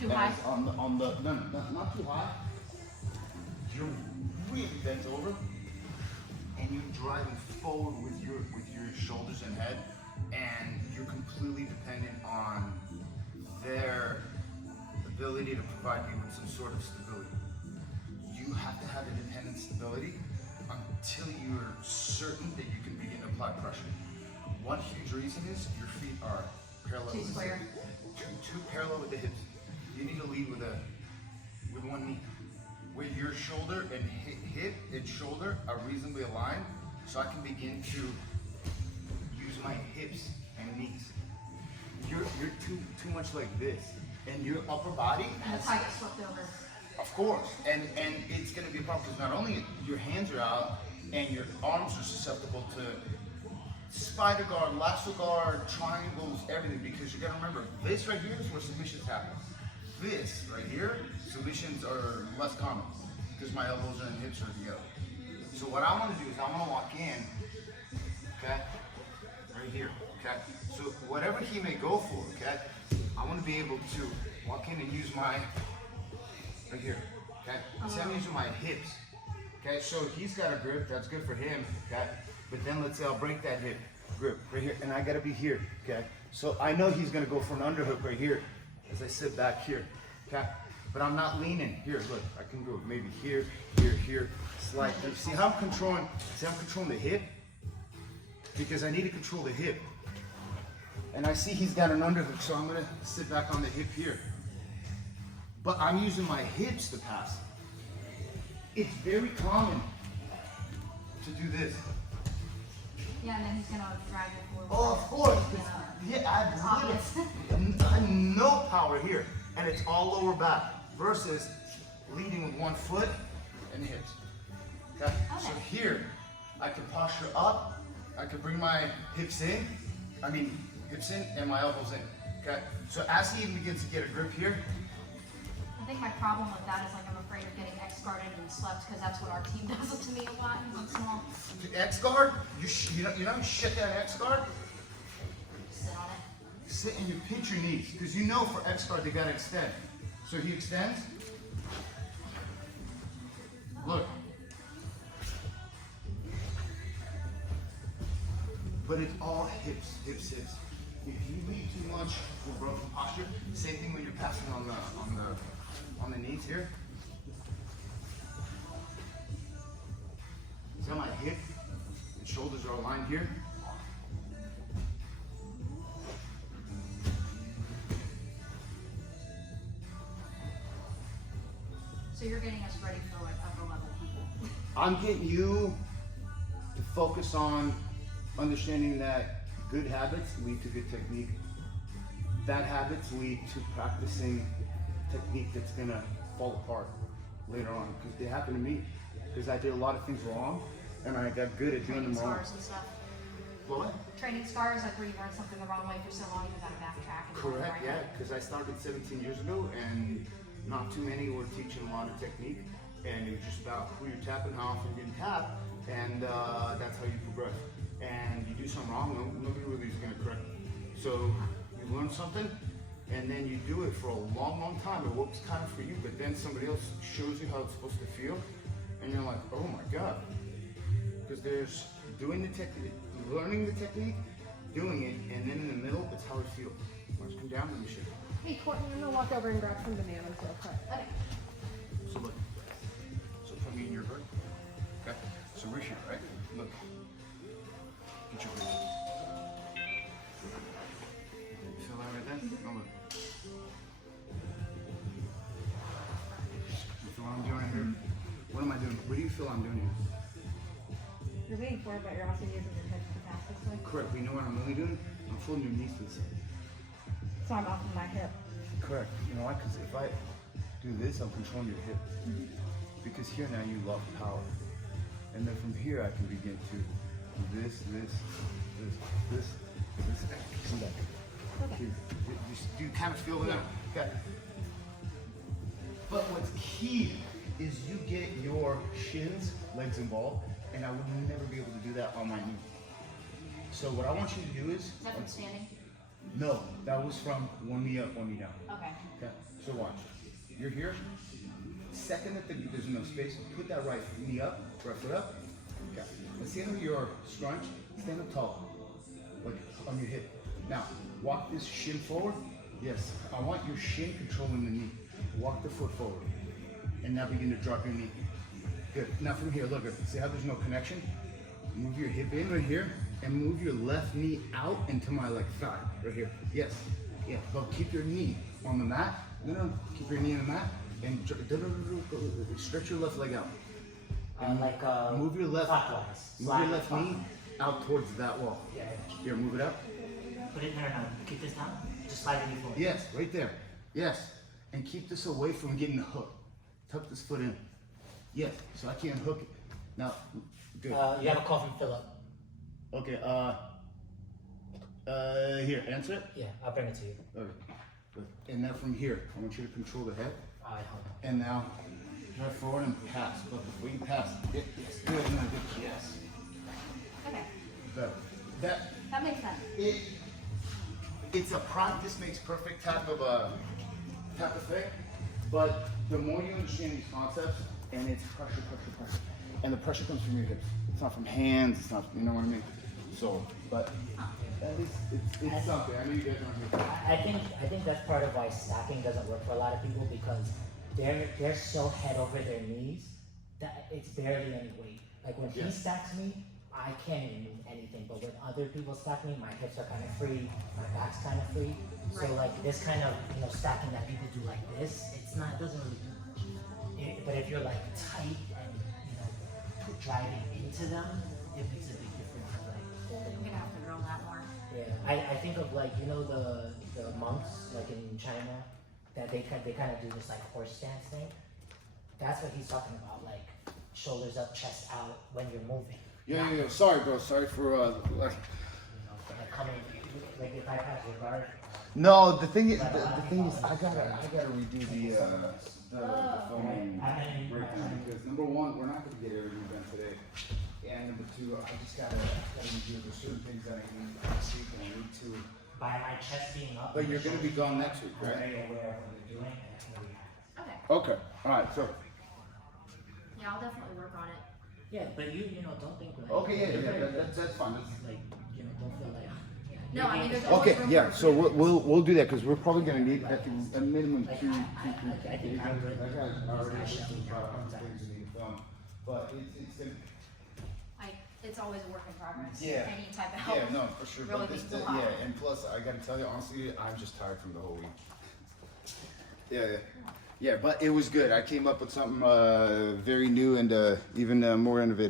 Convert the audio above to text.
Too high? No, not too high. You're really bent over, and you're driving forward with your shoulders and head, and you're completely dependent on their ability to provide you with some sort of stability. You have to have independent stability until you're certain that you can begin to apply pressure. One huge reason is your feet are parallel. Too square. Too parallel with the hips. You need to lead with one knee, where your shoulder and hip and shoulder are reasonably aligned, so I can begin to use my hips and knees. You're too much like this, and your upper body has. That's how you get swept over. Of course, and it's going to be a problem because not only your hands are out and your arms are susceptible to spider guard, lasso guard, triangles, everything, because you got to remember, this right here is where submissions happen. This right here, submissions are less common because my elbows and hips are together. So what I want to do is I want to walk in, okay, right here, okay. So whatever he may go for, okay, I want to be able to walk in and use my, right here, okay. So I'm using my hips, okay. So he's got a grip, that's good for him, okay. But then let's say I'll break that hip grip right here, and I gotta be here, okay. So I know he's gonna go for an underhook right here as I sit back here, okay. But I'm not leaning here. Look, I can go maybe here, here, here, slide through. See how I'm controlling? See how I'm controlling the hip? Because I need to control the hip. And I see he's got an underhook, so I'm gonna sit back on the hip here. But I'm using my hips to pass. It's very common to do this. Yeah, and then he's gonna drag it forward. Oh, of course. Yeah, it's obvious. I have no power here, and it's all lower back versus leading with one foot and hips. Okay? So here, I can posture up. I can bring my hips in. Hips in and my elbows in. Okay? So as he begins to get a grip here. I think my problem with that is like I'm afraid of getting X-guarded and slept because that's what our team does it to me a lot. I'm small. X-guard? You know you shut down X-guard? Sit on it. Sit and you pinch your knees, because you know for X-guard they gotta extend. So he extends. Look. But it's all hips, hips, hips. If you leave too much for broken posture, same thing when you're passing on the knees here. See how my hip and shoulders are aligned here? So you're getting us ready for like upper level people. I'm getting you to focus on understanding that good habits lead to good technique. Bad habits lead to practicing technique that's gonna fall apart later on, because they happen to me. Because I did a lot of things wrong, and I got good at doing them wrong. Training scars and stuff. What? Training scars, like where you learned something the wrong way for so long, you gotta backtrack. And Correct, right yeah, because I started 17 years ago, and not too many were teaching a lot of technique, and it was just about who you're tapping, how often you're getting tapped, and that's how you progress. And you do something wrong, nobody really is going to correct you. So you learn something, and then you do it for a long, long time. It works kind of for you, but then somebody else shows you how it's supposed to feel, and you're like, oh my God. Because there's doing the technique, learning the technique, doing it, and then in the middle, it's how it feels. Let's come down with the shit. Hey, Courtney, I'm gonna walk over and grab some bananas real quick. Okay. So look, so put me in your hood. Okay, so we're here, right? Look, get your hood. You feel that right there? Now look. You feel what I'm doing here? What am I doing? What do you feel I'm doing here? You're leaning forward, but you're also using your hips to pass this way. Correct, but you know what I'm really doing? I'm folding your knees to the side. So I'm off of my hip. Correct. You know why? Because if I do this, I'm controlling your hip. Because here now you love power. And then from here I can begin to do this. See that? Okay. Do you kind of feel that? Okay. But what's key is you get your shins, legs involved, and I would never be able to do that on my knee. So what I want you to do is... Is that from standing? No, that was from one knee up, one knee down. Okay. Okay, so watch. You're here. Second that there's no space, put that right knee up, right foot up. Okay. Let's stand on your scrunch. Stand up tall, like on your hip. Now, walk this shin forward. Yes, I want your shin controlling the knee. Walk the foot forward. And now begin to drop your knee. Good. Now from here, look, see how there's no connection? Move your hip in right here and move your left knee out into my like thigh, right here. Yes. Yeah, but keep your knee on the mat. No, keep your knee on the mat and stretch your left leg out. And move your left, move your left knee out towards that wall. Yeah. Here, move it up. Put it there now. Keep this down. Just slide it forward. Yes, right there. Yes. And keep this away from getting the hook. Tuck this foot in. Yes, so I can't hook it. Now, good. You have a call from Philip. Okay, here, answer it. Yeah, I'll bring it to you. Okay, good. And now from here, I want you to control the head. Alright, hold on. And now, drive forward and pass. But before you pass, yes, good, no, good, yes. Okay. Good. That makes sense. It's a practice makes perfect type of thing. But the more you understand these concepts, and it's pressure. And the pressure comes from your hips. It's not from hands, it's not, you know what I mean? So, but at least it's something. I know you guys aren't here. I think that's part of why stacking doesn't work for a lot of people, because they're so head over their knees that it's barely any weight. Like when he stacks me, I can't even move anything. But when other people stack me, my hips are kind of free, my back's kind of free. So like this kind of stacking that people do like this, it doesn't really do much. But if you're like tight and driving into them, it makes a big difference. Like I'm gonna have to drill that more. yeah, I think of like the monks like in China that they kind of do this like horse stance thing. That's what he's talking about, like shoulders up, chest out when you're moving. Yeah. Sorry, bro. Sorry for Like coming, like if I pass your guard. No, the thing is, I gotta redo the filming breakdown because number one, we're not gonna get everything done today, and number two, I just gotta redo. There's certain things that I need to see and I need to. By my chest being up. But you're gonna be gone next week, I'm right? very aware of what they're doing, and it's gonna be happen. Okay. Okay. All right. So. Yeah, I'll definitely work on it. Yeah, but you don't think like. Okay. Yeah. That's fine. Like don't feel like. No, I mean there's Okay, always room yeah, for so improvement. we'll do that because we're probably gonna need at a minimum two. I think I would. I got already things to need to film, but it's gonna. It's always a work in progress. Yeah. Any type of help. Yeah, no, for sure. Really But means a lot. yeah, and plus I gotta tell you honestly, I'm just tired from the whole week. Yeah, but it was good. I came up with something very new and even more innovative.